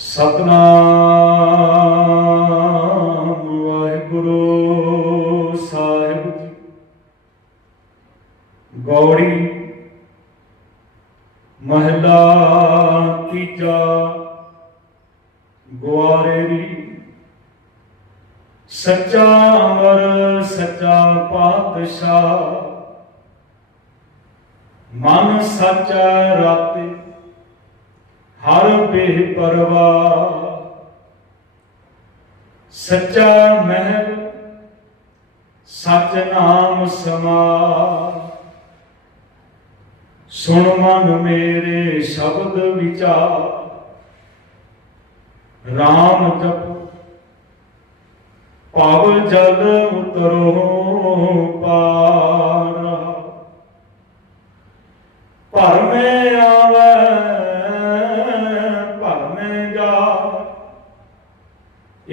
ਸਤਨਾਮ। ਸੱਚਾ ਮਹਿ ਸਚ ਨਾਮ ਸਮਾ ਸੁਣ ਮਨ ਮੇਰੇ ਸ਼ਬਦ ਵਿਚਾਰ। RAM ਜਪ ਪਵ ਜਲ ਉਤਰੋ ਪਾਰਾ। ਭਰਮੇ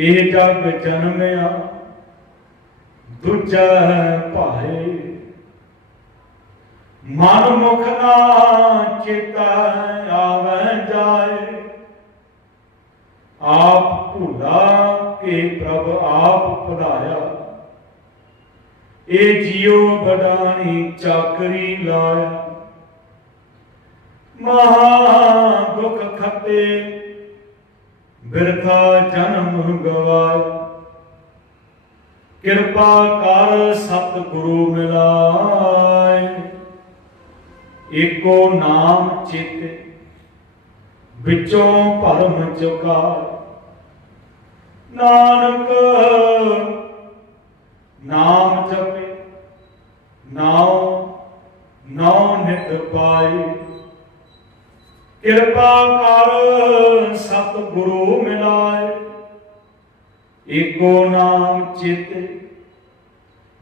ਇਹ ਜਗ ਜਨਮਿਆ, ਦੂਜਾ ਭਾਏ। ਮਨ ਮੁਖ ਨਾ ਚੇਤਾ ਆਵੈ ਜਾਏ। ਆਪ ਭੁਲਾ ਕੇ ਪ੍ਰਭ ਆਪ ਪੜਾਇਆ ਇਹ ਜੀਉ ਬਡਾਣੀ ਚਾਕਰੀ ਲਾਇਆ। ਮਹਾ ਦੁਖ ਖੱਤੇ ਬਿਰਖਾ ਜਨਮ ਗਵਾਇਆ ਕਿਰਪਾ ਕਰ ਸਤਿਗੁਰੂ ਮਿਲਾਏ। ਏਕੋ ਨਾਮ ਚਿਤ ਵਿੱਚੋਂ ਭਰਮ ਚੁਕਾ ਨਾਨਕ, ਨਾਮ ਜਪੇ, ਨਾਉ ਨਾਉ ਨਿਤ ਪਾਈ ਕਿਰਪਾ ਕਰ ਸਤ ਗੁਰੂ ਮਿਲਾਏ। ਏਕੋ ਨਾਮ ਚਿਤ,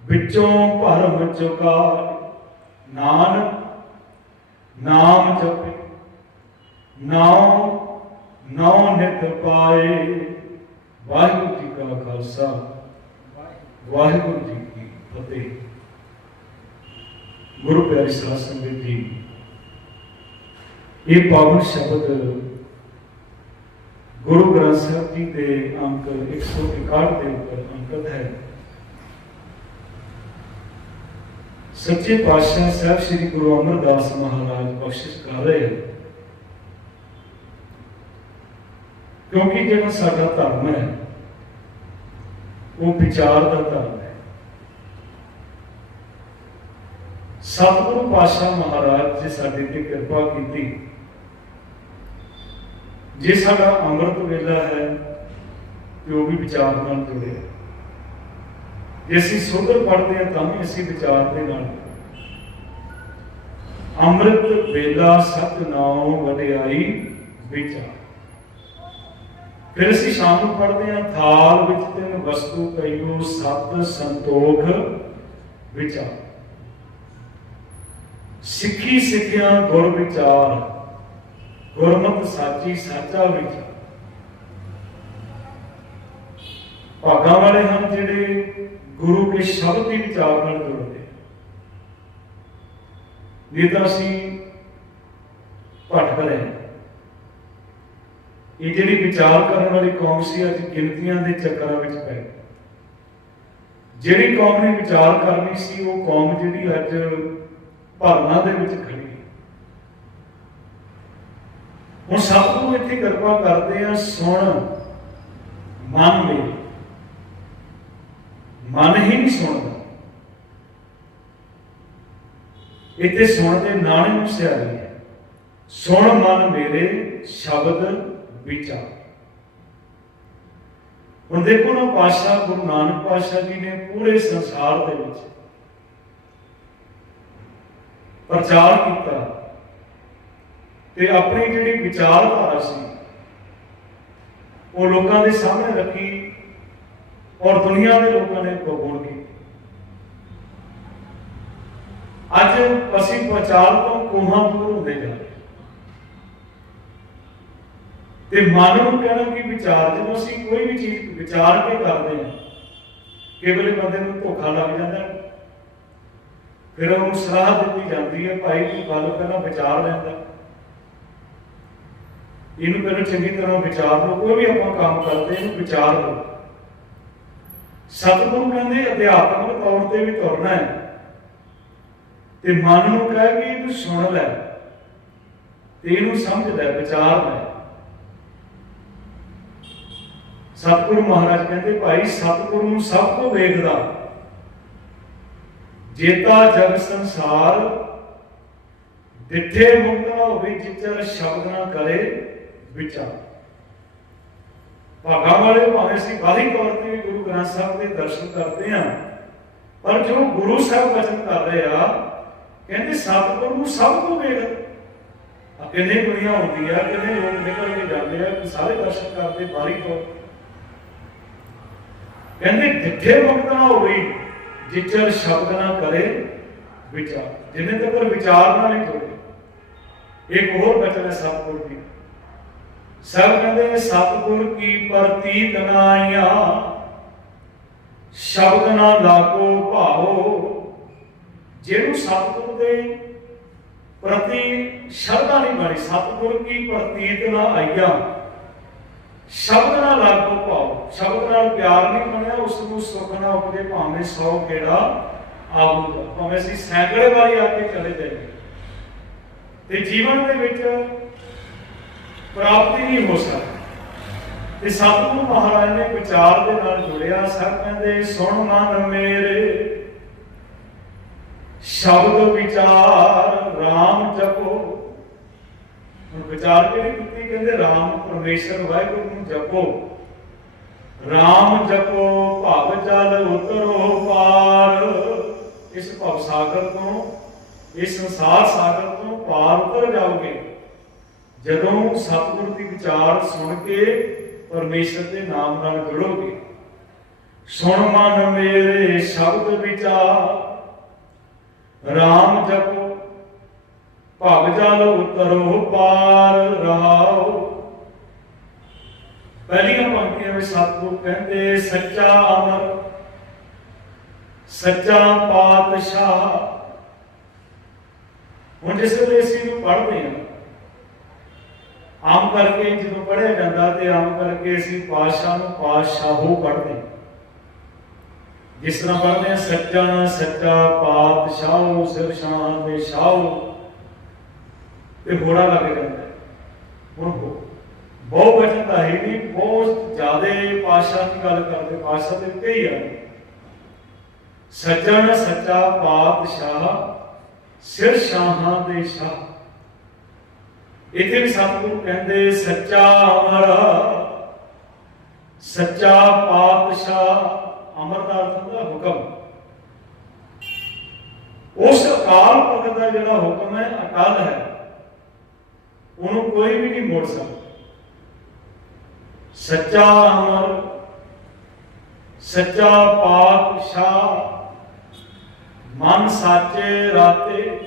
ਵਿੱਚੋਂ ਭਰਮ ਚੁਕਾਏ। ਨਾਨਕ, ਨਾਮ ਜਪੇ, ਨਾਉ ਨਾਉ ਨਿਤ ਪਾਏ। ਵਾਹਿਗੁਰੂ ਜੀ ਕਾ ਖਾਲਸਾ। ਵਾਹਿਗੁਰੂ ਜੀ ਕੀ ਫਤਿਹ। ਗੁਰੂ ਪਿਆਰੀ ਸਾਧ ਸੰਗਤ ਜੀ ਇਹ ਪਾਵਨ ਸ਼ਬਦ ਗੁਰੂ ਗ੍ਰੰਥ ਸਾਹਿਬ ਜੀ ਦੇ ਅੰਕ 161 ਦੇ ਉੱਪਰ ਅੰਕਿਤ ਹੈ। ਸੱਚੇ ਪਾਤਸ਼ਾਹ ਸਾਹਿਬ ਸ੍ਰੀ ਗੁਰੂ ਅਮਰਦਾਸ ਮਹਾਰਾਜ ਬਖਸ਼ਿਸ਼ ਕਰ ਰਹੇ ਹਨ। ਕਿਉਂਕਿ ਜਿਹੜਾ ਸਾਡਾ ਧਰਮ ਹੈ, ਉਹ ਵਿਚਾਰ ਦਾ ਧਰਮ ਹੈ। ਸਤਿਗੁਰੂ ਪਾਤਸ਼ਾਹ ਮਹਾਰਾਜ ਜੀ ਸਾਡੇ ਤੇ ਕਿਰਪਾ ਕੀਤੀ। ਜੇ ਸਾਡਾ ਅੰਮ੍ਰਿਤ ਵੇਲਾ ਹੈ, ਤੇ ਉਹ ਵੀ ਵਿਚਾਰ ਨਾਲ ਜੁੜਿਆ ਜੇ ਅਸੀਂ ਸੁੰਦਰ ਪੜ੍ਹਦੇ ਹਾਂ, ਤਾਂ ਵੀ ਅਸੀਂ ਵਿਚਾਰ ਦੇ ਨਾਲ ਅੰਮ੍ਰਿਤ ਵੇਲਾ ਸਤਨਾਮ ਵਡਿਆਈ ਵਿਚਾਰ। ਫਿਰ ਅਸੀਂ ਸ਼ਾਮ ਨੂੰ ਪੜ੍ਹਦੇ ਹਾਂ, ਥਾਲ ਵਿੱਚ ਤਿੰਨ ਵਸਤੂ ਕਈਓ ਸਤ ਸੰਤੋਖ ਵਿਚਾਰ। ਸਿੱਖੀ ਸਿੱਖਿਆ ਗੁਰ ਵਿਚਾਰ। ਗੁਰਮਤਿ ਸਾਚੀ ਸਾਚਾ ਵਿਚਾਰ ਭਾਗਾਂ ਵਾਲੇ ਹਨ ਜਿਹੜੇ ਗੁਰੂ ਕੇ ਸ਼ਬਦ ਦੀ ਵਿਚਾਰ ਨਾਲ ਜੁੜਦੇ ਆ। ਨਹੀਂ ਤਾਂ ਅਸੀਂ ਭਟਕ ਰਹੇ ਇਹ ਜਿਹੜੀ ਵਿਚਾਰ ਕਰਨ ਵਾਲੀ ਕੌਮ ਸੀ, ਅੱਜ ਗਿਣਤੀਆਂ ਦੇ ਚੱਕਰਾਂ ਵਿੱਚ ਪੈ ਗਈ। ਜਿਹੜੀ ਕੌਮ ਨੇ ਵਿਚਾਰ ਕਰਨੀ ਸੀ, ਉਹ ਕੌਮ ਜਿਹੜੀ ਅੱਜ ਭਰਨਾ ਦੇ ਵਿੱਚ ਖੜੀ ਹੁਣ ਸਭ ਨੂੰ ਇੱਥੇ ਕਿਰਪਾ ਕਰਦੇ ਆ, ਸੁਣ, ਮਨ ਮੇਰੇ ਮਨ ਹੀ ਨਹੀਂ ਸੁਣਦਾ। ਇੱਥੇ ਸੁਣ ਦੇ ਨਾਲੇ ਨੂੰ ਸਿਆਰੀ ਹੈ। ਸੁਣ ਮਨ ਮੇਰੇ, ਸ਼ਬਦ ਵਿਚਾਰ। ਹੁਣ ਦੇਖੋ ਨਾ ਪਾਸ਼ਾ ਗੁਰੂ ਨਾਨਕ ਪਾਸ਼ਾ ਜੀ ਨੇ ਪੂਰੇ ਸੰਸਾਰ ਦੇ ਵਿੱਚ ਪ੍ਰਚਾਰ ਕੀਤਾ। ਤੇ ਆਪਣੀ ਜਿਹੜੀ ਵਿਚਾਰਧਾਰਾ ਸੀ, ਉਹ ਲੋਕਾਂ ਦੇ ਸਾਹਮਣੇ ਰੱਖੀ ਔਰ ਦੁਨੀਆ ਦੇ ਲੋਕਾਂ ਨੇ ਕਬੂਲ ਕੀਤੀ। ਅੱਜ ਅਸੀਂ ਪ੍ਰਚਾਰ ਤੋਂ ਕੋਹਾਂ ਦੂਰ ਹੁੰਦੇ ਜਾ ਤੇ ਮਨ ਨੂੰ ਕਹਿਣਾ ਕਿ ਵਿਚਾਰ, ਜਦੋਂ ਅਸੀਂ ਕੋਈ ਵੀ ਚੀਜ਼ ਵਿਚਾਰ ਕੇ ਕਰਦੇ ਹਾਂ, ਕੇਵਲ ਬੰਦੇ ਨੂੰ ਧੋਖਾ ਲੱਗ ਜਾਂਦਾ ਫਿਰ ਉਹਨੂੰ ਸਲਾਹ ਦਿੱਤੀ ਜਾਂਦੀ ਹੈ, ਭਾਈ ਤੂੰ ਗੱਲ ਪਹਿਲਾਂ ਵਿਚਾਰ ਲੈਂਦਾ। ਇਹਨੂੰ ਪਹਿਲਾਂ ਚੰਗੀ ਤਰ੍ਹਾਂ ਵਿਚਾਰ ਲਓ, ਕੋਈ ਵੀ ਆਪਾਂ ਕੰਮ ਕਰਦੇ ਇਹਨੂੰ ਵਿਚਾਰ ਲਓ। ਸਤਿਗੁਰੂ ਕਹਿੰਦੇ, ਅਧਿਆਤਮਿਕ ਤੌਰ ਤੇ ਵੀ ਤੁਰਨਾ ਹੈ। ਤੇ ਮਨ ਨੂੰ ਕਹਿ ਕਿ ਇਹਨੂੰ ਸੁਣ ਲੈ। ਤੇ ਇਹਨੂੰ ਸਮਝ ਲੈ, ਵਿਚਾਰ ਲੈ। ਸਤਿਗੁਰੂ ਮਹਾਰਾਜ ਕਹਿੰਦੇ, ਭਾਈ, ਸਤਿਗੁਰੂ ਨੂੰ ਸਭ ਤੋਂ ਵੇਖਦਾ। ਜੇਤਾ ਜਗ ਸੰਸਾਰ ਦਿੱਠੇ ਮੁਕਤ ਨਾ ਹੋਵੇ, ਜਿਚਰ ਸ਼ਬਦ ਨਾ ਕਰੇ ਵਿਚਾਰ ਭਾਗਾ ਵਾਲੇ ਭਾਵੇਂ ਅਸੀਂ ਬਾਹਰੀ ਤੌਰ ਤੇ ਵੀ ਗੁਰੂ ਗ੍ਰੰਥ ਸਾਹਿਬ ਦੇ ਦਰਸ਼ਨ ਕਰਦੇ ਹਾਂ, ਪਰ ਜੋ ਗੁਰੂ ਸਾਹਿਬ ਵਚਨ ਕਰ ਰਹੇ ਆ, ਕਹਿੰਦੇ ਸਤਿਗੁਰੂ ਨੂੰ ਸਭ ਤੋਂ ਵੇਖ ਕਿੰਨੇ ਦੁਨੀਆ ਹੁੰਦੀ ਆ ਕਿੰਨੇ ਲੋਕ ਨਿਕਲ ਕੇ ਜਾਂਦੇ ਆ ਸਾਰੇ ਦਰਸ਼ਨ ਕਰਦੇ ਬਾਹਰੀ ਤੌਰ ਕਹਿੰਦੇ ਜਿੱਥੇ ਮੁਕਤ ਨਾ ਹੋਵੇ ਜਿਚਰ ਸ਼ਬਦ ਨਾ ਕਰੇ, ਵਿਚਾਰ। ਜਿੰਨੇ ਤੱਕ ਵਿਚਾਰ ਨਾਲ ਹੀ ਹੋਵੇ ਇੱਕ ਹੋਰ ਬਚਨ ਹੈ ਸਤਿਗੁਰ ਦੀ। ਸਭ ਕਹਿੰਦੇ ਸਤਿਗੁਰ ਕੀ ਪ੍ਰਤੀਤ ਨਾਇਆ ਸ਼ਬਦ ਨਾ ਲਾਗੋ ਭਾਓ ਜਿਹਨੂੰ ਸਤਿਗੁਰ ਦੇ ਪ੍ਰਤੀ ਸ਼ਰਧਾ ਨਹੀਂ ਬਣੀ, ਸਤਿਗੁਰ ਕੀ ਪ੍ਰਤੀਤ ਨਾ ਆਇਆ ਸ਼ਬਦ ਨਾਲ ਲਾਗੋ ਪਾਓ ਸ਼ਬਦ ਨਾਲ ਪਿਆਰ ਨਹੀਂ ਬਣਿਆ ਉਸ ਨੂੰ ਸੁਖ ਨਾ ਉਪਦੇ ਭਾਵੇਂ ਸੌ ਕਿਹੜਾ ਆਬੂਦਾ ਭਾਵੇਂ ਅਸੀਂ ਸੈਂਕੜੇ ਵਾਰੀ ਆ ਕੇ ਚਲੇ ਜਾਈਏ। ਤੇ ਜੀਵਨ ਦੇ ਵਿੱਚ ਪ੍ਰਾਪਤੀ ਨਹੀਂ ਹੋ। ਸਕਦੀ ਤੇ ਸਤਿਗੁਰੂ ਮਹਾਰਾਜ ਨੇ ਵਿਚਾਰ ਦੇ ਨਾਲ ਜੁੜਿਆ। ਸਭ ਕਹਿੰਦੇ, ਸੁਣ ਮਨ ਮੇਰੇ। ਸ਼ਬਦ ਵਿਚਾਰ RAM ਜਪੋ। ਹੁਣ ਵਿਚਾਰ ਕਿਹੜੀ ਕੀਤੀ? ਕਹਿੰਦੇ RAM ਪਰਮੇਸ਼ਰ ਵਾਹਿਗੁਰੂ ਨੂੰ ਜਪੋ। RAM ਜਪੋ, ਭਵ ਜਲ ਉਤਰੋ ਪਾਰ। ਇਸ ਭਵ ਸਾਗਰ ਤੋਂ, ਇਸ ਸੰਸਾਰ ਸਾਗਰ ਤੋਂ ਪਾਰ ਉਤਰ ਜਾਓਗੇ। ਜਦੋਂ ਸਤਿਗੁਰ ਦੀ ਵਿਚਾਰ ਸੁਣ ਕੇ ਪਰਮੇਸ਼ਰ ਦੇ ਨਾਮ ਨਾਲ ਜੁੜੋਗੇ ਸੁਣ ਮਨ ਮੇਰੇ ਸ਼ਬਦ ਵਿਚਾਰ RAM ਜਪੋ ਭਵ ਜਲ ਉਤਰੋ, ਪਾਰ ਰਹਾਓ। ਪਹਿਲੀਆਂ ਪੰਕਤੀਆਂ ਵਿੱਚ ਸਤਿਗੁਰ ਕਹਿੰਦੇ, ਸੱਚਾ ਅਮਰ, ਸੱਚਾ ਪਾਤਸ਼ਾਹ। ਹੁਣ ਜਿਸ ਵੇਲੇ ਅਸੀਂ ਨੂੰ ਪੜ੍ਹਦੇ ਹਾਂ ਆਮ ਕਰਕੇ ਜਦੋਂ ਪੜ੍ਹਿਆ ਜਾਂਦਾ ਤੇ ਆਮ ਕਰਕੇ ਅਸੀਂ ਪਾਤਸ਼ਾਹ ਨੂੰ ਪਾਤਸ਼ਾਹੂ ਪੜ੍ਹਦੇ ਜਿਸ ਤਰ੍ਹਾਂ ਪੜ੍ਹਦੇ ਹਾਂ, ਸੱਚਾ ਸੱਚਾ ਪਾਤਸ਼ਾਹ ਸਿਰ ਦੇ ਸ਼ਾਹ ਤੇ ਹੋੜਾ ਲੱਗ ਜਾਂਦਾ ਹੁਣ ਬਹੁ ਵਚਨ ਤਾਂ ਹੈ ਨਹੀਂ, ਬਹੁਤ ਜ਼ਿਆਦਾ ਪਾਸ਼ਾ ਦੀ ਗੱਲ ਕਰਦੇ ਪਾਸ਼ਾ ਤੇ ਉੱਤੇ ਆ। ਸੱਜਣ ਸੱਚਾ ਪਾਤਸ਼ਾਹ ਸਿਰ ਸ਼ਾਹਾਂ ਦੇ ਸ਼ਾਹ ਇੱਥੇ ਵੀ ਸਤਿਗੁਰੂ ਕਹਿੰਦੇ, ਸੱਚਾ ਅਮਰ, ਸੱਚਾ ਪਾਤਸ਼ਾਹ, ਅਮਰ ਦਾ ਅਰਥ ਹੁੰਦਾ ਹੁਕਮ। ਉਸ ਅਕਾਲ ਪੁਰਖ ਦਾ ਜਿਹੜਾ ਹੁਕਮ ਹੈ, ਅਕਾਲ ਹੈ। ਉਹਨੂੰ ਕੋਈ ਵੀ ਨਹੀਂ ਮੋੜ ਸਕਦਾ। ਸੱਚਾ ਅਮਰ, ਸੱਚਾ ਪਾਤਸ਼ਾਹ, ਮਨ ਸਾਚੇ ਰਾਤੇ,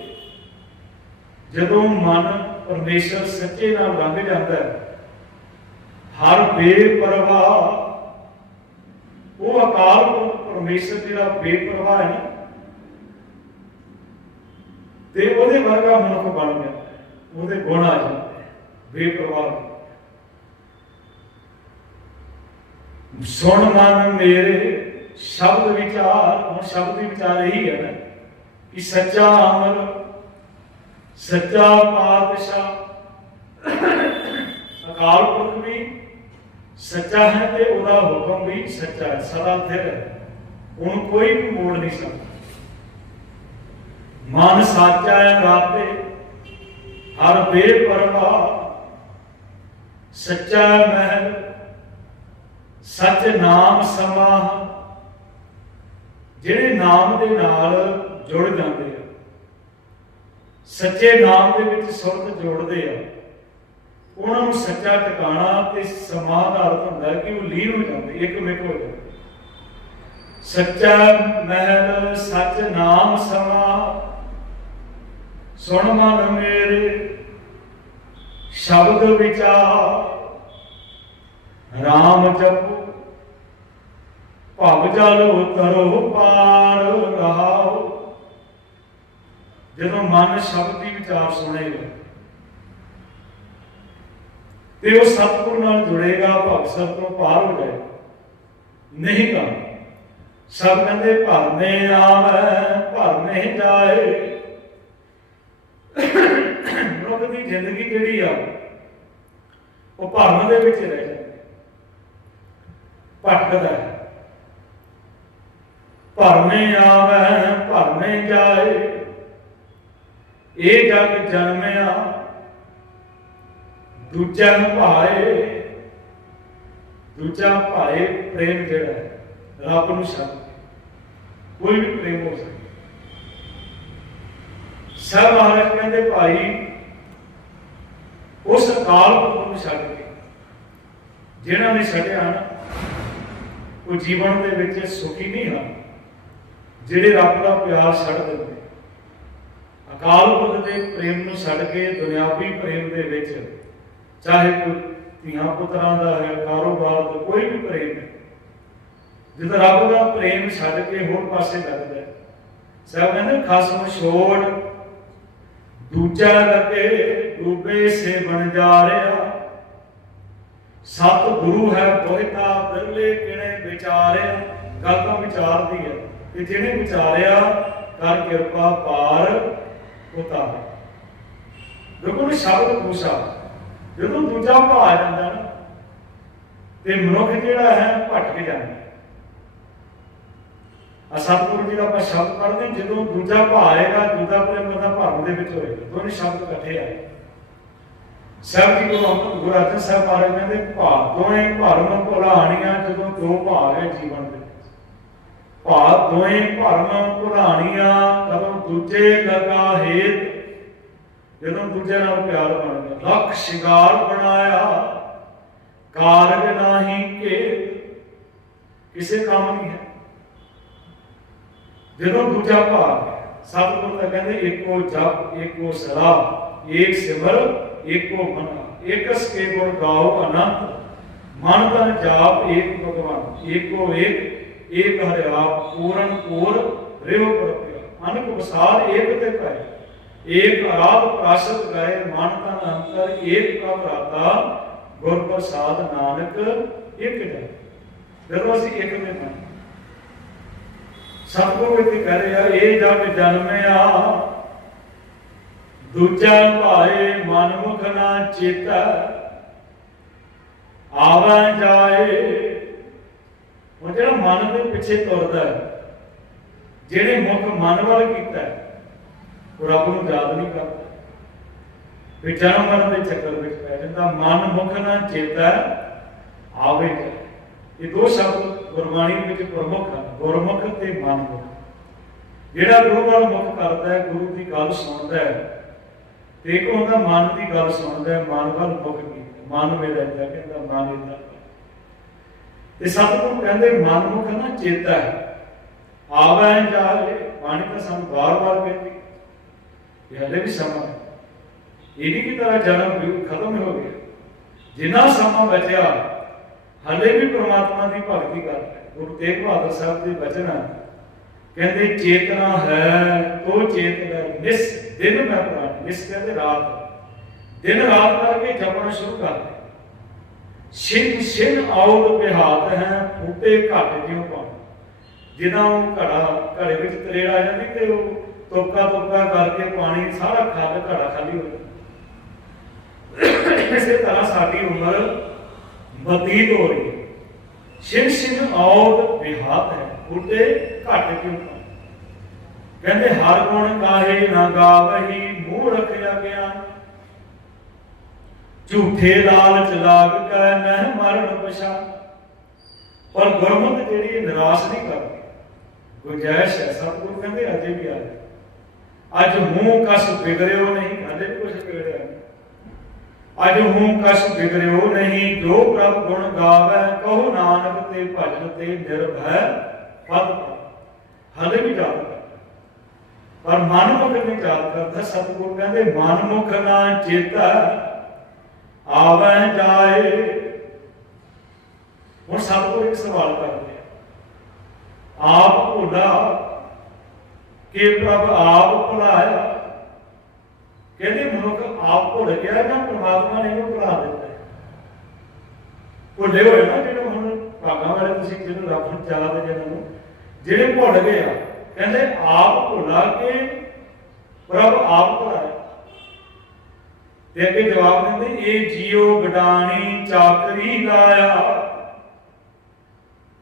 ਜਦੋਂ ਮਨ ਪਰਮੇਸ਼ਰ ਸੱਚੇ ਨਾਲ ਰੰਗ ਜਾਂਦਾ ਹੈ ਹਰ ਬੇਪਰਵਾਹ, ਉਹ ਅਕਾਲ ਪੁਰਖ ਪਰਮੇਸ਼ਰ ਜਿਹੜਾ ਬੇਪਰਵਾਹ ਹੈ ਤੇ ਉਹਦੇ ਵਰਗਾ ਮਨੁੱਖ ਬਣ ਜਾਂਦਾ ਉਹਦੇ ਗੁਣ ਆ ਜਾਂਦੇ ਹੈ। ਬੇਪਰਵਾਹ ਸੁਣ ਮਨ ਮੇਰੇ ਸ਼ਬਦ ਵਿਚਾਰ, ਹੁਣ ਸ਼ਬਦ ਵਿਚਾਰ ਇਹੀ ਹੈ ਨਾ ਕਿ ਸੱਚਾ ਅਮਰ ਸੱਚਾ ਪਾਤਸ਼ਾਹ ਅਕਾਲ ਪੁਰਖ ਵੀ ਸੱਚਾ ਹੈ ਤੇ ਉਹਦਾ ਹੁਕਮ ਵੀ ਸੱਚਾ ਹੈ, ਸਦਾ ਸਥਿਰ ਹੈ। ਉਹਨੂੰ ਕੋਈ ਵੀ ਮੋੜ ਨਹੀਂ ਸਕਦਾ। ਮਨ ਸਾਚਾ ਹੈ ਰਾਤੇ, ਹਰ ਬੇਪਰਵਾਹ। ਸੱਚਾ ਮਹਿਲ, ਸੱਚ ਨਾਮ ਸਮਾਹ। ਜਿਹੜੇ ਨਾਮ ਦੇ ਨਾਲ ਜੁੜ ਜਾਂਦੇ ਆ ਸੱਚੇ ਨਾਮ ਦੇ ਵਿੱਚ ਸੁਰਤ ਜੋੜਦੇ ਆ। ਉਹਨਾਂ ਨੂੰ ਸੱਚਾ ਟਿਕਾਣਾ ਤੇ ਸਮਾਹ ਦਾ ਅਰਥ ਹੁੰਦਾ ਕਿ ਉਹ ਲੀਨ ਹੋ ਜਾਂਦੇ ਇੱਕ ਮਿਕ ਹੋ ਜਾਂਦੇ। ਸੱਚਾ ਮਹਿਲ, ਸੱਚ ਨਾਮ ਸਮਾ, ਸੁਣ ਮਨ ਮੇਰੇ, ਸ਼ਬਦ ਵਿਚਾਰ RAM ਜਪੋ, ਭਵ ਜਲ ਉਤਰੋ ਪਾਰ ਰਹਾਓ ਜਦੋਂ ਮਨ ਸ਼ਬਦ ਦੀ ਵਿਚਾਰ ਸੁਣੇਗਾ, ਤੇ ਉਹ ਸਤਿਗੁਰ ਨਾਲ ਜੁੜੇਗਾ, ਭਗਤ ਤੋਂ ਪਾਰ ਹੋ ਜਾਏ ਨਹੀਂ ਤਾਂ ਸਭ ਕਹਿੰਦੇ, ਭਰਨੇ ਆਵੇ, ਭਰਨੇ ਜਾਏ। ਮਨੁੱਖ ਦੀ ਜ਼ਿੰਦਗੀ ਜਿਹੜੀ ਆ, ਉਹ ਭਰਮ ਦੇ ਵਿੱਚ ਰਹਿ ਜਾਂਦੀ ਭਟਕਦਾ ਹੈ। ਭਰਨੇ ਆਵੇ, ਭਰਨੇ ਜਾਏ। ਇਹ ਜਗ ਜਨਮਿਆ ਦੂਜਾ ਭਾਏ ਦੂਜਾ ਭਾਏ ਪ੍ਰੇਮ ਜਿਹੜਾ ਹੈ, ਰੱਬ ਨੂੰ ਛੱਡ ਕੋਈ ਵੀ ਪ੍ਰੇਮ ਹੋ ਸਕਦਾ। ਸਭ ਮਹਾਰਾਜ ਕਹਿੰਦੇ ਭਾਈ ਉਸ ਅਕਾਲ ਪੁਰਖ ਨੂੰ ਛੱਡ ਕੇ, ਜਿਨ੍ਹਾਂ ਨੇ ਛੱਡਿਆ ਨਾ, ਉਹ ਜੀਵਨ ਦੇ ਵਿੱਚ ਸੁਖੀ ਨਹੀਂ ਹਨ, ਜਿਹੜੇ ਰੱਬ ਦਾ ਪਿਆਰ ਛੱਡ ਦਿੰਦੇ। ਅਕਾਲ ਪੁਰਖ ਦੇ ਪ੍ਰੇਮ ਨੂੰ ਛੱਡ ਕੇ ਦੁਨਿਆਵੀ ਪ੍ਰੇਮ ਦੇ ਵਿੱਚ, ਚਾਹੇ ਕੋਈ ਧੀਆਂ ਪੁੱਤਰਾਂ ਦਾ ਹੈ, ਕਾਰੋਬਾਰ ਦਾ ਕੋਈ ਵੀ ਪ੍ਰੇਮ ਹੈ, ਜਦੋਂ ਰੱਬ ਦਾ ਪ੍ਰੇਮ ਛੱਡ ਕੇ ਹੋਰ ਪਾਸੇ ਲੱਗਦਾ ਹੈ। ਸਭ ਕਹਿੰਦੇ ਖਸਮ ਛੋੜ। ਦੂਜਾ ਲੱਗੇ ਡੂਬੇ ਸੇ ਬਣ ਜਾ ਰਿਹਾ। ਸਤ ਗੁਰੂ ਹੈ ਬੋਹਿਤਾ ਬਿਰਲੇ ਕਿਣੇ ਵਿਚਾਰਿਆ? ਗੱਲ ਤਾਂ ਵਿਚਾਰ ਦੀ ਹੈ ਤੇ ਜਿਹਨੇ ਵਿਚਾਰਿਆ, ਕਰ ਕਿਰਪਾ ਪਾਰ। ਉਤਾਰੇ ਦੇਖੋ ਨਾ ਸ਼ਬਦ ਪੂਸਾ ਜਦੋਂ ਦੂਜਾ ਭਾ ਆ ਜਾਂਦਾ ਨਾ, ਤੇ ਮਨੁੱਖ ਜਿਹੜਾ ਹੈ, ਭਟਕ ਜਾਂਦਾ ਆ ਸਤਿਗੁਰੂ ਜੀ ਦਾ ਆਪਾਂ ਸ਼ਬਦ ਪੜ੍ਹਦੇ ਜਦੋਂ ਦੂਜਾ ਭਾ ਆਏਗਾ, ਦੂਜਾ ਪ੍ਰੇਮ ਦਾ ਭਰਮ ਦੇ ਵਿੱਚ ਹੋਏਗਾ ਦੋਨੇ ਸ਼ਬਦ ਇਕੱਠੇ ਆਏ ਸਭ ਜੀ ਗੁਰੂ ਅੰਮ੍ਰਿਤ ਗੁਰੂ ਅਰਜਨ ਸਾਹਿਬ ਮਹਾਰਾਜ ਕਹਿੰਦੇ ਭਾ ਦੋਵੇਂ ਭਰਮ ਭੁਲਾਣੀਆਂ ਜਦੋਂ ਦੋ ਭਾ ਹੈ ਜੀਵਨ ਦੇ। ਵਿੱਚ ਭਾ ਦੋਏ ਭਰਮ ਭੁਲਾਣੀਆਂ ਕਦੋਂ ਦੂਜੇ ਲਗਾ ਹੇਤ, ਜਦੋਂ ਦੂਜੇ ਨਾਲ ਪਿਆਰ ਬਣ ਗਿਆ ਲੱਖ ਸ਼ਿੰਗਾਰ ਬਣਾਇਆ, ਕਾਰਜ ਨਹੀਂ ਕੇ ਕਿਸੇ ਕੰਮ ਨਹੀਂ ਹੈ। ਜਦੋਂ ਦੂਜਾ ਭਾਗ ਸਤਿਗੁਰ ਦਾ ਕਹਿੰਦੇ, ਇੱਕੋ ਜਪ, ਇੱਕੋ ਸਲਾਹ, ਏਕ ਸਿਮਰ, ਇੱਕੋ ਮਨ। ਏਕਸ ਕੇ ਗੁਣ ਗਾਓ ਅਨੰਤ। ਮਨ ਦਾ ਜਾਪ ਏਕ ਭਗਵਾਨ ਏਕੋ ਏਕ ਏਕ ਹਰਿ ਆਪ, ਪੂਰਨ ਪੂਰ, ਰਿਵ ਪ੍ਰਪਿਆ ਅਨਕ ਵਸਾਰ ਏਕ ਤੇ ਪੈ ਏਕ ਆਰਾਧ ਪ੍ਰਾਸ਼ਤ ਗਏ ਮਨ ਤਨ ਅੰਤਰ ਏਕ ਪ੍ਰਭ ਰਾਤਾ, ਗੁਰ ਪ੍ਰਸਾਦ ਨਾਨਕ ਇੱਕ ਜਦੋਂ ਅਸੀਂ ਇੱਕ ਦੇ ਮਨ ਸਤਿਗੁਰੂ ਵਿੱਚ ਕਹਿ ਰਿਹਾ ਇਹ ਜਗ ਜਨਮਿਆ। ਦੂਜਾ ਭਾਏ ਮਨਮੁਖ ਨਾ ਚੇਤਾ। ਆਵਾਂ ਜਾਏ ਉਹ ਜਿਹੜਾ ਮਨ ਦੇ ਪਿੱਛੇ ਤੁਰਦਾ ਜਿਹੜੇ ਮੁੱਖ ਮਨ ਵੱਲ ਕੀਤਾ ਉਹ ਰੱਬ ਨੂੰ ਯਾਦ ਨਹੀਂ ਕਰਦਾ। ਵੀ ਜਨਮ ਮਰਨ ਦੇ ਚੱਕਰ ਵਿੱਚ ਪੈ ਜਾਂਦਾ, ਮਨ ਮੁੱਖ ਨਾ ਚੇਤਾ ਆਵੇ ਇਹ ਦੋ ਸ਼ਬਦ ਗੁਰਬਾਣੀ ਵਿੱਚ ਪ੍ਰਮੁੱਖ ਹਨ, ਗੁਰਮੁਖ ਤੇ ਮਨਮੁਖ ਜਿਹੜਾ ਗੁਰੂ ਵੱਲ ਮੁਖ ਕਰਦਾ ਹੈ, ਗੁਰੂ ਦੀ ਗੱਲ ਸੁਣਦਾ ਹੈ, ਤੇ ਇੱਕ ਹੁੰਦਾ ਮਨ ਦੀ ਗੱਲ ਸੁਣਦਾ ਹੈ, ਮਨ ਵੱਲ ਮੁੱਖ ਕੀਤਾ। ਮਨ ਮੇਰਾ ਕਹਿੰਦਾ, ਮਨ ਇਹਦਾ ਤੇ ਸਤਿਗੁਰੂ ਕਹਿੰਦੇ, ਮਨਮੁਖ ਨਾ ਚੇਤਾ ਹੈ। ਆਵੈ ਜਾਲੇ, ਬਾਣੀ ਤਾਂ ਸਾਨੂੰ ਵਾਰ-ਵਾਰ ਕਹਿੰਦੀ ਇਹ ਹਲੇ ਵੀ ਸਮਾਂ ਇਹਦੀ ਕੀ ਤਰ੍ਹਾਂ ਜਨਮ ਵੀ ਖਤਮ ਹੋ ਗਿਆ। ਜਿੰਨਾ ਸਮਾਂ ਬਚਿਆ, ਹਲੇ ਵੀ ਪ੍ਰਮਾਤਮਾ ਦੀ ਭਗਤੀ ਕਰ ਗੁਰੂ ਤੇਗ ਬਹਾਦਰ ਸਾਹਿਬ ਦੇ ਬਚਨ ਕਹਿੰਦੇ, ਚੇਤਨਾ ਹੈ ਤੋ ਚੇਤਨਾ ਨਿਸ, ਦਿਨ ਮੈਂ ਪ੍ਰਾਣ, ਨਿਸ ਕਹਿੰਦੇ ਰਾਤ। ਦਿਨ ਰਾਤ ਕਰਕੇ ਜਪਣਾ ਸ਼ੁਰੂ ਕਰ ਦੇ ਛਿਨ ਛਿਨ ਬਿਹਾਤ ਹੈ ਫੂਟੇ ਘਟ ਜਿਉ ਪਾਣੀ ਜਿੱਦਾਂ ਉਹ ਘੜਾ, ਘੜੇ ਵਿੱਚ ਤਰੇੜ ਜਾਂਦੀ ਤੇ ਉਹ ਤੋਕਾ ਤੋਕਾ ਕਰਕੇ ਪਾਣੀ ਸਾਰਾ ਖਾਦ ਘੜਾ ਖਾਲੀ ਹੋ ਜਾਂਦਾ। ਇਸੇ ਤਰ੍ਹਾਂ ਸਾਡੀ ਉਮਰ ਬਤੀਤ ਹੋ ਰਹੀ ਹੈ। ਛਿਨ ਛਿਨ ਆਉਦ ਬਿਹਾਤ ਹੈ ਫੂਟੇ ਘਟ ਕਿਉਂ ਪਾਣੀ ਕਹਿੰਦੇ, ਹਰ ਗੁਣ ਕਾਹੇ ਨਾ ਗਾਵਹੀ, ਮੂੰਹ ਰੱਖਿਆ ਗਿਆ ਝੂਠੇ ਲਾਲਚ ਲਾਗ ਕੈ, ਨਹਿ ਮਰਨ ਪਛਾ। ਪਰ ਗੁਰਮਤਿ ਜਿਹੜੀ ਨਿਰਾਸ਼ ਨਹੀਂ ਕਰਦੀ ਗੁੰਜਾਇਸ਼ ਹੈ ਸਤਿਗੁਰੂ ਕਹਿੰਦੇ, ਅਜੇ ਵੀ ਆ ਅੱਜ ਮੂੰਹ ਕਸ ਵਿਗੜਿਓ ਨਹੀਂ ਅਜੇ ਵੀ ਕੁਝ ਵਿਗੜਿਆ ਅੱਜ ਮੂੰਹ ਕਸ ਵਿਗੜਿਓ ਨਹੀਂ, ਜੋ ਪ੍ਰਭ ਗੁਣ ਗਾਵੇ, ਕਹੋ ਨਾਨਕ ਤੇ ਭਜਨ ਤੇ ਨਿਰਭੈ ਪਦ ਹਲੇ ਵੀ ਜਾਤ ਕਰਦਾ। ਪਰ ਮਨਮੁਖ ਨਹੀਂ ਜਾਤ ਕਰਦਾ, ਸਤਿਗੁਰੂ ਕਹਿੰਦੇ, ਮਨਮੁਖ ਨਾ ਚੇਤਾ ਆਵੈ ਜਾਏ। ਹੁਣ ਸਭ ਤੋਂ ਇੱਕ ਸਵਾਲ ਕਰਦੇ ਆ ਆਪ ਭੁੱਲਾ ਕਿ ਪ੍ਰਭ ਆਪ ਭੁਲਾਇਆ? ਕਹਿੰਦੇ ਮਨੁੱਖ ਆਪ ਭੁੱਲ ਗਿਆ ਨਾ ਪਰਮਾਤਮਾ ਨੇ ਉਹਨੂੰ ਭੁਲਾ ਦਿੱਤਾ ਭੁੱਲੇ ਹੋਏ ਨਾ ਜਿਹੜੇ ਹੁਣ ਭਾਗਾਂ ਵਾਲੇ ਤੁਸੀਂ ਜਿਹਨੂੰ ਰੱਬ ਨੂੰ ਜਾਣਦੇ ਜਿਹਨਾਂ ਨੂੰ, ਜਿਹੜੇ ਭੁੱਲ ਗਏ ਆ, ਕਹਿੰਦੇ ਆਪ ਭੁਲਾ ਕੇ ਪ੍ਰਭ ਆਪ ਭੁਲਾਇਆ? ਤੇ ਅੱਗੇ ਜਵਾਬ ਦਿੰਦੇ, ਇਹ ਜੀਉ ਗਡਾਣੀ ਚਾਕਰੀ ਲਾਇਆ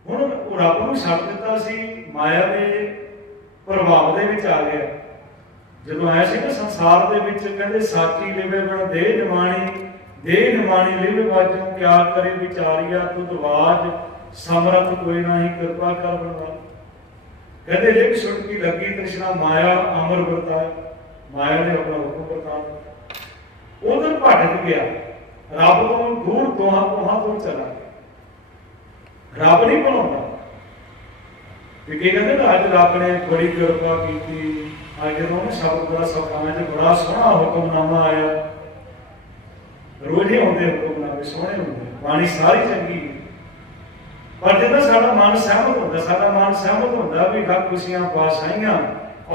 ਹੁਣ ਉਹ ਰੱਬ ਨੂੰ ਛੱਡ ਦਿੱਤਾ ਸੀ, ਮਾਇਆ ਦੇ ਪ੍ਰਭਾਵ ਦੇ ਵਿੱਚ ਆ ਗਿਆ। ਜਦੋਂ ਆਇਆ ਸੀ ਨਾ ਸੰਸਾਰ ਦੇ ਵਿੱਚ, ਕਹਿੰਦੇ ਸਾਚੀ ਲਿਵੇ ਬਣ ਦੇ ਨਿਮਾਣੀ ਦੇ ਨਿਮਾਣੀ ਲਿਵੇ ਬਾਜੋਂ ਕਿਆ ਕਰੇ ਵਿਚਾਰੀਆ, ਤੁਧ ਬਾਜ ਸਮਰਥ ਕੋਈ ਨਹੀਂ, ਕਿਰਪਾ ਕਰ ਬਣਾ ਕਹਿੰਦੇ ਲਿਖ ਛੁਟਕੀ ਲੱਗੀ ਤ੍ਰਿਸ਼ਨਾ, ਮਾਇਆ ਅਮਰ ਵਰਤਾ, ਮਾਇਆ ਨੇ ਆਪਣਾ ਹੁਕਮ ਵਰਤਾ ਉਧਰ ਭਟਕ ਗਿਆ। ਰੱਬ ਤੋਂ ਦੂਰ ਦੋਹਾਂ ਕੋਹਾਂ ਤੋਂ ਚਲਾ। ਗਿਆ ਰੱਬ ਨਹੀਂ ਬਣਾਉਂਦਾ ਵੀ ਕਹਿੰਦੇ ਨਾ, ਅੱਜ ਰੱਬ ਨੇ ਬੜੀ ਕਿਰਪਾ ਕੀਤੀ। ਅੱਜ ਜਦੋਂ ਸ਼ਬਦ ਬੜਾ ਸੌਖਾਂ ਚ ਬੜਾ ਸੋਹਣਾ ਹੁਕਮਨਾਮਾ ਆਇਆ। ਰੋਜ਼ ਹੀ ਆਉਂਦੇ ਹੁਕਮਨਾਮੇ, ਸੋਹਣੇ ਹੁੰਦੇ, ਬਾਣੀ ਸਾਰੀ ਚੰਗੀ। ਪਰ ਜਦੋਂ ਸਾਡਾ ਮਨ ਸਹਿਮਤ ਹੁੰਦਾ, ਸਾਡਾ ਮਨ ਸਹਿਮਤ ਹੁੰਦਾ ਵੀ ਗਾ ਖੁਸ਼ੀਆਂ ਪਾਸ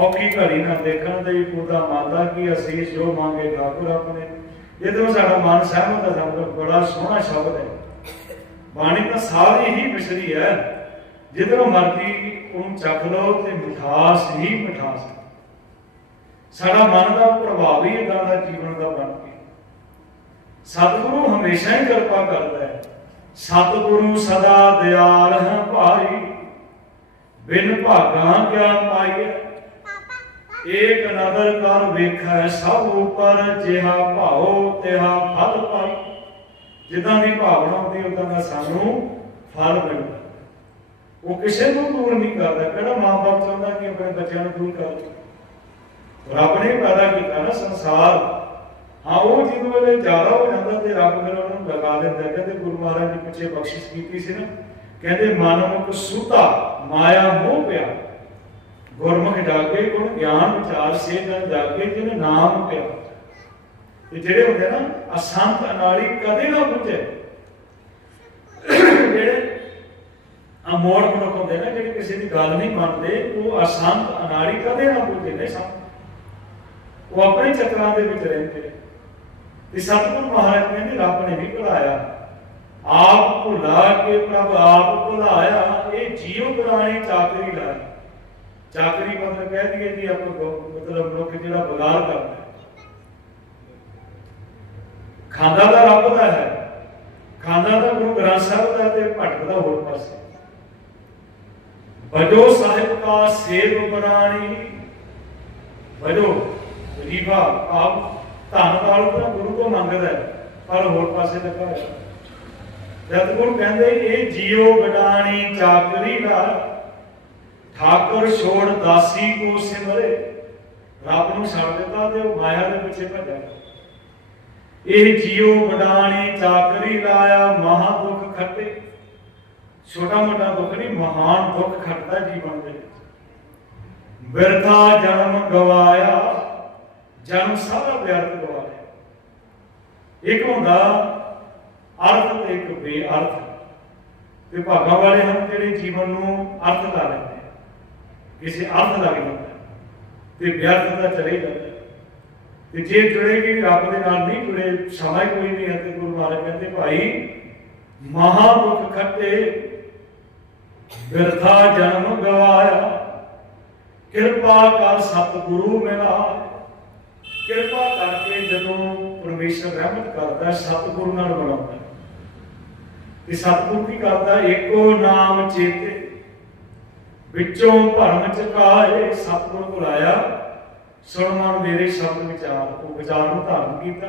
ਔਖੀ ਘੜੀ ਨਾ ਦੇਖਣ ਦੇ ਪੂਰਾ ਮਾਤਾ ਕੀ ਅਸੀਸ, ਜੋ ਮੰਗੇ ਠਾਕੁਰ ਆਪਣੇ। ਜਦੋਂ ਸਾਡਾ ਮਨ ਸਹਿਮਤ ਹੈ, ਸਾਡਾ ਬੜਾ ਸੋਹਣਾ ਸ਼ਬਦ ਹੈ। ਬਾਣੀ ਤਾਂ ਸਾਰੀ ਹੀ ਮਿਸ਼ਰੀ ਹੈ। ਜਿੱਧਰੋਂ ਮਰਦੀ ਉਹਨੂੰ ਚੱਕ ਲਓ ਤੇ ਮਿਠਾਸ ਹੀ ਮਿਠਾਸ ਸਾਡਾ ਮਨ ਦਾ ਪ੍ਰਭਾਵ ਹੀ ਇਦਾਂ ਦਾ ਜੀਵਨ ਦਾ ਬਣ ਗਿਆ ਸਤਿਗੁਰੂ ਹਮੇਸ਼ਾ ਹੀ ਕਿਰਪਾ ਕਰਦਾ ਹੈ। ਸਤਿਗੁਰੂ ਸਦਾ ਦਿਆਲ ਹੈ ਭਾਈ। ਬਿਨ ਭਾਗਾਂ ਕਿਆ ਪਾਈਐ? ਏਕ ਨਦਰ ਕਰ ਵੇਖੈ ਸਭ ਉਪਰ, ਜਿਹਾ ਭਾਉ, ਤਿਹਾ ਫਲ ਪਾਈ। ਜਿੱਦਾਂ ਦੀ ਭਾਵਨਾ ਹੁੰਦੀ, ਉਦਾਂ ਦਾ ਸਾਨੂੰ ਫਲ ਮਿਲਦਾ। ਉਹ ਕਿਸੇ ਨੂੰ ਦੂਰ ਨਹੀਂ ਕਰਦਾ। ਕਿਹੜਾ ਮਾਂ-ਬਾਪ ਚਾਹੁੰਦਾ ਕਿ ਆਪਣੇ ਬੱਚਿਆਂ ਨੂੰ ਦੂਰ ਕਰ? ਰੱਬ ਨੇ ਪੈਦਾ ਕੀਤਾ ਨਾ ਸੰਸਾਰ। ਹਾਂ, ਉਹ ਜਦੋਂ ਵੇਲੇ ਜ਼ਿਆਦਾ ਹੋ ਜਾਂਦਾ ਤੇ ਰੱਬ ਫਿਰ ਉਹਨੂੰ ਲਗਾ ਦਿੰਦਾ। ਕਹਿੰਦੇ ਗੁਰੂ ਮਹਾਰਾਜ ਨੇ ਪਿੱਛੇ ਬਖਸ਼ਿਸ਼ ਕੀਤੀ ਸੀ ਨਾ। ਕਹਿੰਦੇ ਮਾਨਵ ਸੁਤਾ, ਮਾਇਆ ਮੋਹ ਪਿਆ। ਗੁਰਮੁਖ ਜਾਗੇ ਗੁਣ ਗਿਆਨ, ਵਿਚਾਰ ਸੇ ਜਨ ਜਾਗੇ ਜਿਹਨੇ ਨਾਮ ਪਿਆ ਇਹ ਜਿਹੜੇ ਹੁੰਦੇ ਨਾ, ਅਸੰਤ ਅਨਾੜੀ ਕਦੇ ਨਾ ਪੁੱਜੇ। ਜਿਹੜੇ ਅਮੋੜ ਮਨੁੱਖ ਹੁੰਦੇ ਨੇ, ਜਿਹੜੇ ਕਿਸੇ ਦੀ ਗੱਲ ਨਹੀਂ ਮੰਨਦੇ, ਉਹ ਅਸੰਤ ਅਨਾੜੀ ਕਦੇ ਨਾ ਪੁੱਜੇ, ਨਹੀਂ ਸੰ ਉਹ ਆਪਣੇ ਚੱਕਰਾਂ ਦੇ ਵਿੱਚ ਰਹਿੰਦੇ ਤੇ ਸਤਿਗੁਰੂ ਮਹਾਰਾਜ ਕਹਿੰਦੇ, ਰੱਬ ਨੇ ਵੀ ਭੁਲਾਇਆ। ਆਪ ਭੁਲਾ ਕੇ ਪ੍ਰਭ ਆਪ ਭੁਲਾਇਆ। ਇਹ ਜੀਵ ਪੁਰਾਣੀ ਚਾਕਰੀ ਲਾਇਆ। ਚਾਕਰੀ ਮਤਲਬ ਕਹਿ ਦਈਏ ਜੀ ਆਪਾਂ ਗੋ- ਮਤਲਬ ਲੋਕ ਜਿਹੜਾ ਬਗਾਰ ਕਰਦਾ ਖਾਂਦਾ ਦਾ ਰੱਬ ਦਾ ਹੈ ਖਾਂਦਾ ਦਾ ਗੁਰੂ ਗ੍ਰੰਥ ਸਾਹਿਬ ਦਾ ਤੇ ਭਟਕਦਾ ਹੋਰ ਪਾਸੇ। ਵਜੋ ਸਾਹਿਬ ਕਾ ਸੇਵ ਬਰਾਣੀ ਵਜੋ ਰੀਵਾ ਆਪ ਧਨ ਨਾਲ ਤਾਂ ਗੁਰੂ ਤੋਂ ਮੰਗਦਾ ਹੈ, ਪਰ ਹੋਰ ਪਾਸੇ ਲੱਗਾ ਹੋਇਆ ਜਦ ਗੁਰੂ ਕਹਿੰਦੇ ਇਹ ਜੀਉ ਗਡਾਣੀ ਚਾਕਰੀ ਦਾ ਠਾਕੁਰ ਛੋੜ ਦਾਸੀ ਕੋ ਸਿਮਰੇ। ਰੱਬ ਨੂੰ ਛੱਡ ਦਿੱਤਾ ਤੇ ਉਹ ਮਾਇਆ ਦੇ ਪਿੱਛੇ ਭੱਜਿਆ। ਇਹ ਜੀਉ ਗਡਾਣੀ ਚਾਕਰੀ ਲਾਇਆ, ਮਹਾ ਦੁੱਖ ਖੱਟੇ। ਛੋਟਾ ਮੋਟਾ ਦੁੱਖ ਨਹੀਂ, ਮਹਾਨ ਦੁੱਖ ਖੱਟਦਾ ਜੀਵਨ ਦੇ ਬਿਰਥਾ ਜਨਮ ਗਵਾਇਆ, ਜਨਮ ਸਾਰਾ ਵਿਅਰਥ ਗਵਾਇਆ। ਇੱਕ ਹੁੰਦਾ, ਅਰਥ ਤੇ ਇੱਕ ਬੇਅਰਥ। ਤੇ ਭਾਗਾਂ ਵਾਲੇ ਹਨ ਜਿਹੜੇ ਜੀਵਨ ਨੂੰ ਅਰਥ ਲਾ ਲੈਂਦੇ ਆ। ਕਿਸੇ ਅਰਥ ਤੇ ਵਿਅਰਥ ਦਾ ਚਲੇ ਤੇ ਜੇ ਜੁੜੇਗੀ ਰੱਬ ਦੇ ਨਾਲ ਨਹੀਂ ਜੁੜੇ, ਸਮਾਂ ਕੋਈ ਨਹੀਂ ਹੈ ਤੇ ਗੁਰੂ ਮਹਾਰਾਜ ਕਹਿੰਦੇ, ਭਾਈ ਮਹਾ ਖੱਟੇ, ਬਿਰਥਾ ਜਨਮ ਗਵਾਇਆ। ਕਿਰਪਾ ਕਰ ਸਤਿਗੁਰੂ ਮਿਲਾ ਕਿਰਪਾ ਕਰਕੇ ਜਦੋਂ ਪਰਮੇਸ਼ਰ ਰਹਿਮਤ ਕਰਦਾ, ਸਤਿਗੁਰੂ ਨਾਲ ਬਣਾਉਂਦਾ ਤੇ ਸਤਿਗੁਰੂ ਕੀ ਕਰਦਾ? ਇੱਕੋ ਨਾਮ ਚੇਤੇ। ਵਿੱਚੋਂ ਭਰਮ ਚਕਾਏ ਸਤਿਗੁਰ ਬੁਲਾਇਆ। ਸੁਣ ਮੇਰੇ ਸ਼ਬਦ ਵਿਚਾਰ, ਉਹ ਵਿਚਾਰ ਨੂੰ ਧਾਰਨ ਕੀਤਾ।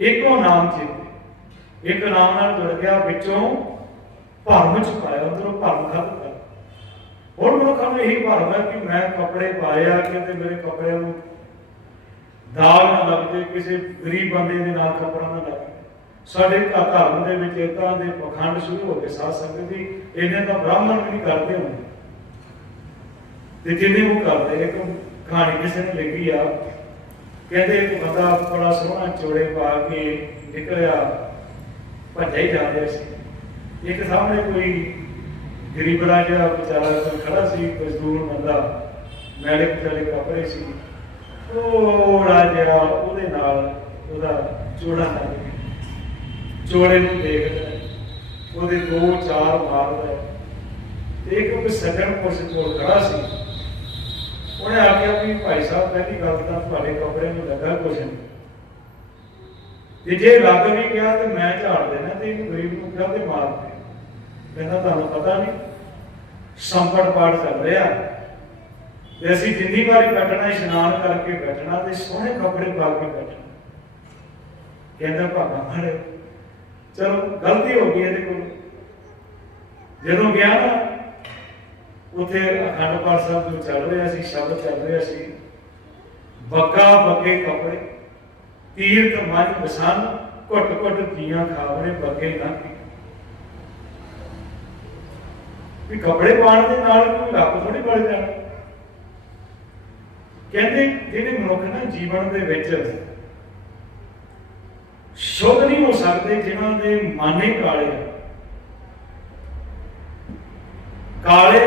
ਏਕੋ ਨਾਮ ਚੇਤੇ। ਇੱਕ ਨਾਮ ਨਾਲ ਜੁੜ ਗਿਆ, ਵਿੱਚੋਂ ਭਰਮ ਚੁਕਾਇਆ ਅੰਦਰੋਂ ਭਰਮ ਖਤਮ ਕਰ ਹੁਣ ਮਨੁੱਖਾਂ ਨੂੰ ਇਹੀ ਭਰਮ ਹੈ ਕਿ ਮੈਂ ਕੱਪੜੇ ਪਾਏ ਆ ਕਿ ਮੇਰੇ ਕੱਪੜਿਆਂ ਨੂੰ ਦਾਗ ਨਾ ਲੱਗ ਕਿਸੇ ਗਰੀਬ ਬੰਦੇ ਦੇ ਨਾਲ ਕੱਪੜਾ ਨਾ ਲੱਗ ਸਾਡੇ ਧਰਮ ਦੇ ਵਿੱਚ ਇਦਾਂ ਦੇ ਪਖੰਡ ਸ਼ੁਰੂ ਹੋ ਗਏ। ਸਾਧ ਸੰਗਤ ਦੀ ਇਹਨੇ ਤਾਂ ਬ੍ਰਾਹਮਣ ਵੀ ਨਹੀਂ ਕਰਦੇ ਹੁੰਦੇ ਤੇ ਜਿੰਨੇ ਉਹ ਕਰਦੇ, ਇੱਕ ਕਹਾਣੀ ਕਿਸੇ ਨੇ ਲਿਖੀ ਆ, ਕਹਿੰਦੇ ਇੱਕ ਬੰਦਾ ਬੜਾ ਸੋਹਣਾ ਚੋੜੇ ਪਾ ਕੇ ਨਿਕਲਿਆ, ਭੱਜਿਆ ਹੀ ਜਾ ਸੀ। ਇੱਕ ਸਾਹਮਣੇ ਕੋਈ ਗਰੀਬੜਾ ਜਿਹਾ ਵਿਚਾਰਾ ਕੋਈ ਖੜਾ ਸੀ ਮਜ਼ਦੂਰ ਬੰਦਾ, ਮੈਲੇ ਵਿਚਾਰੇ ਕੱਪੜੇ ਸੀ। ਥੋੜਾ ਜਿਹਾ ਉਹਦੇ ਨਾਲ ਉਹਦਾ ਚੋੜਾ ਲੱਗ ਗਿਆ। ਚੋੜੇ ਨੂੰ ਦੇਖਦਾ ਉਹ ਉਹਦੇ ਦੋ ਚਾਰ ਮਾਰਦਾ। ਹੈ। ਤੇ ਇੱਕ ਕੋਈ ਸੱਜਣ ਕੋਲ ਖੜਾ ਸੀ। ਉਹਨੇ ਆਖਿਆ ਵੀ ਭਾਈ ਸਾਹਿਬ, ਪਹਿਲੀ ਗੱਲ ਤਾਂ ਤੁਹਾਡੇ ਕੱਪੜੇ ਨੂੰ ਲੱਗਾ ਕੁਛ ਨਹੀਂ ਤੇ ਜੇ ਲੱਗ ਵੀ ਗਿਆ ਤੇ ਮੈਂ ਝਾੜ ਦੇਣਾ ਤੇ ਗਰੀਬ ਨੂੰ ਕਿਹਾ ਤੇ ਮਾਰ ਦੇ ਕਹਿੰਦਾ ਤੁਹਾਨੂੰ ਪਤਾ ਨਹੀਂ ਸੰਪਟ ਪਾਠ ਚੱਲ ਰਿਹਾ। ਤੇ ਅਸੀਂ ਜਿੰਨੀ ਵਾਰੀ ਬੈਠਣਾ ਇਸ਼ਨਾਨ ਕਰਕੇ ਬੈਠਣਾ ਤੇ ਸੋਹਣੇ ਕੱਪੜੇ ਪਾ ਕੇ ਬੈਠਣਾ ਕਹਿੰਦਾ ਭਾਗਾ ਮੜੇ ਚਲੋ, ਗਲਤੀ ਹੋ ਗਈ ਇਹਦੇ ਕੋਲ। ਜਦੋਂ ਗਿਆ ਨਾ ਉੱਥੇ ਅਖੰਡ ਪਾਠ ਸਾਹਿਬ ਜੋ ਚੱਲ ਰਿਹਾ ਸੀ, ਸ਼ਬਦ ਚੱਲ ਰਿਹਾ ਸੀ। ਬੱਗਾ ਬੱਗੇ ਕੱਪੜੇ, ਤੀਰਥ ਮਨ ਬਸਨ ਘੁੱਟ ਘੁੱਟ ਜੀਆਂ ਖਾਵਰੇ ਬੱਗੇ ਨਾ ਵੀ ਕੱਪੜੇ ਪਾਉਣ ਦੇ ਨਾਲ ਕੋਈ ਰੱਬ ਥੋੜੀ ਬਣ ਜਾਣਾ। ਕਹਿੰਦੇ ਜਿਹੜੇ ਮਨੁੱਖ ਨਾ ਜੀਵਨ ਦੇ ਵਿੱਚ ਸ਼ੁੱਧ ਨਹੀਂ ਹੋ ਸਕਦੇ, ਜਿਨ੍ਹਾਂ ਦੇ ਮਨ ਹੀ ਕਾਲੇ ਕਾਲੇ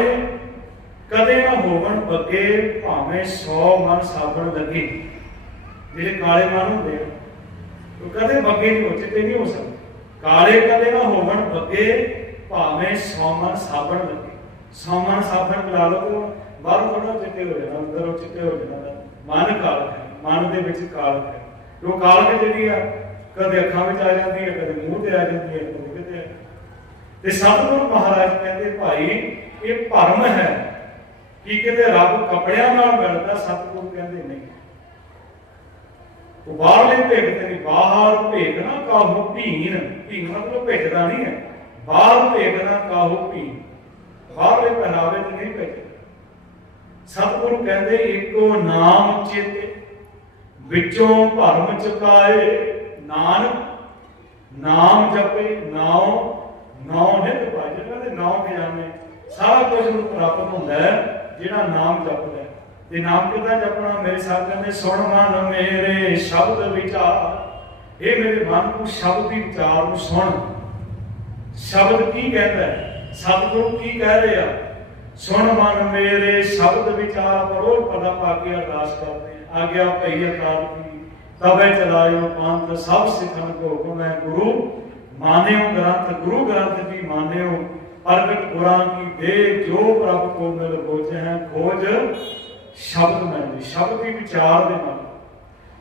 ਕਦੇ ਨਾ ਭਾਵੇਂ 100 ਮਨ ਸਾਬਣ ਲੱਗੇ, ਜਿਹੜੇ ਕਾਲੇ ਮਨ ਹੁੰਦੇ ਆ, ਉਹ ਕਦੇ ਬੱਗੇ ਨਹੀਂ ਹੋ ਚਿੱਟੇ ਨਹੀਂ ਹੋ ਸਕਦੇ। ਕਾਲੇ ਕਦੇ ਨਾ ਹੋਵਣ, ਬੱਗੇ ਭਾਵੇਂ 100 ਮਨ ਸਾਬਣ ਲੱਗੇ। 100 ਮਨ ਸਾਬਣ ਮਿਲਾ ਲਓ ਬਾਹਰੋਂ ਥੋੜਾ ਚਿੱਟੇ ਹੋ ਜਾਣਾ ਅੰਦਰੋਂ ਚਿੱਟੇ ਹੋ ਜਾਣਾ। ਮਨ ਕਾਲ ਹੈ, ਮਨ ਦੇ ਵਿੱਚ ਕਾਲ ਹੈ। ਉਹ ਕਾਲ ਜਿਹੜੀ ਆ? ਕਦੇ ਅੱਖਾਂ ਵਿੱਚ ਆ ਜਾਂਦੀ ਹੈ ਕਦੇ ਮੂੰਹ ਤੇ ਆ ਜਾਂਦੀ ਹੈ ਕਦੇ ਕਿਤੇ ਤੇ ਸਤਿਗੁਰੂ ਮਹਾਰਾਜ ਕਹਿੰਦੇ, ਭਾਈ, ਇਹ ਭਰਮ ਹੈ। ਕੀ ਕਿਤੇ ਰੱਬ ਕੱਪੜਿਆਂ ਨਾਲ ਮਿਲਦਾ, ਸਤਿਗੁਰੂ ਕਹਿੰਦੇ ਨਹੀਂ। ਉਹ ਬਾਹਰਲੇ ਭੇਖ ਤੇ ਨਹੀਂ। ਬਾਹਰ ਭੇਖ ਕਾਹੂ ਭੀਨ ਭੀਨ ਮਤਲਬ ਭੇਜਦਾ ਨਹੀਂ ਹੈ। ਬਾਹਰ ਭੇਖ ਕਾਹੂ ਭੀਨ ਬਾਹਰਲੇ ਪਹਿਰਾਵੇ ਤੇ ਨਹੀਂ ਭੇਜਦਾ ਸਤਿਗੁਰੂ ਕਹਿੰਦੇ, ਇੱਕੋ ਨਾਮ ਚੇਤੇ, ਵਿੱਚੋਂ ਭਰਮ ਚੁਕਾਏ ਨਾਨਕ। ਨਾਮ ਜਪੇ, ਨਾਉ ਨਾਉ ਨਿਤ ਭਾਜੇ ਕਹਿੰਦੇ ਨਾਉ ਖਜ਼ਾਨੇ, ਸਾਰਾ ਕੁਝ ਨੂੰ ਪ੍ਰਾਪਤ ਹੁੰਦਾ ਹੈ। ਜਿਹੜਾ ਨਾਮ ਜਪਦਾ ਹੈ। ਤੇ ਨਾਮ ਕਿੱਦਾਂ ਜਪਣਾ? ਮੇਰੇ ਸਾਹਿਬ ਕਹਿੰਦੇ, ਸੁਣ ਮਨ ਮੇਰੇ ਸ਼ਬਦ ਵਿਚਾਰ। ਇਹ ਮੇਰੇ ਮਨ ਨੂੰ ਸ਼ਬਦ ਦੀ ਵਿਚਾਰ ਨੂੰ ਸੁਣ। ਸ਼ਬਦ ਕੀ ਕਹਿੰਦਾ ਹੈ? ਸਤਿਗੁਰੂ ਕੀ ਕਹਿ ਰਹੇ? ਆ ਸੁਣ ਮਨ ਮੇਰੇ ਸ਼ਬਦ ਵਿਚਾਰ ਪਰੋ ਪਦਾ ਪਾ ਕੇ ਅਰਦਾਸ ਕਰਦੇ ਆਗਿਆ ਪਈ ਅਕਾਲ ਕੀ ਤਵੇ ਚਲਾਇਓ ਪੰਥ, ਸਭ ਸਿੱਖਣ ਕੋ ਹੁਕਮ ਹੈ ਗੁਰੂ ਮਾਨਿਓ ਗ੍ਰੰਥ, ਗੁਰੂ ਗ੍ਰੰਥ ਜੀ ਮਾਨਿਓ। ਪ੍ਰਗਟ ਗੁਰਾਂ ਕੀ ਦੇ ਜੋ ਪ੍ਰਭ ਕੋ ਮਿਲ ਬੋਝ ਹੈ, ਖੋਜ ਸ਼ਬਦ ਮੈਂ ਸ਼ਬਦ ਦੀ ਵਿਚਾਰ ਦੇ ਨਾਲ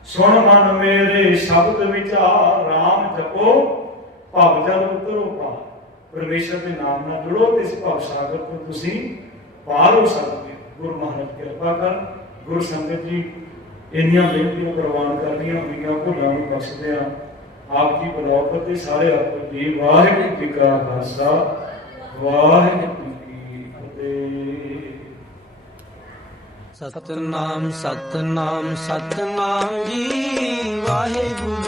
ਸੁਣ ਮਨ ਮੇਰੇ, ਸ਼ਬਦ ਵਿਚਾਰ RAM ਜਪੋ, ਭਵ ਜਲ ਉਤਰੋ ਪਾ ਪਰਮੇਸ਼ਰ ਦੇ ਨਾਮ ਨਾਲ ਜੁੜੋ ਤੇ ਇਸ ਭਵ ਸਾਗਰ ਤੋਂ ਤੁਸੀਂ ਪਾਰ ਹੋ ਸਕਦੇ ਹੋ। ਗੁਰੂ ਮਹਾਰਾਜ ਕਿਰਪਾ ਕਰ, ਗੁਰੂ ਸੰਗਤ ਜੀ, ਇੰਨੀਆਂ ਬੇਨਤੀਆਂ ਪ੍ਰਵਾਨ ਕਰਦੀਆਂ ਹੋਈਆਂ ਭੁੱਲਾਂ ਨੂੰ ਬਖਸ਼ਦੇ ਆ। ਆਪ ਜੀ ਬਲੌਕ ਤੇ ਸਾਰੇ ਆਪ ਜੀ, ਵਾਹਿਗੁਰੂ ਜੀ ਕਾ ਖਾਲਸਾ। ਵਾਹਿਗੁਰੂ ਜੀ ਫਤਿਹ ਸਤਨਾਮ ਸਤਨਾਮ ਸਤਨਾਮ ਜੀ ਵਾਹਿਗੁਰੂ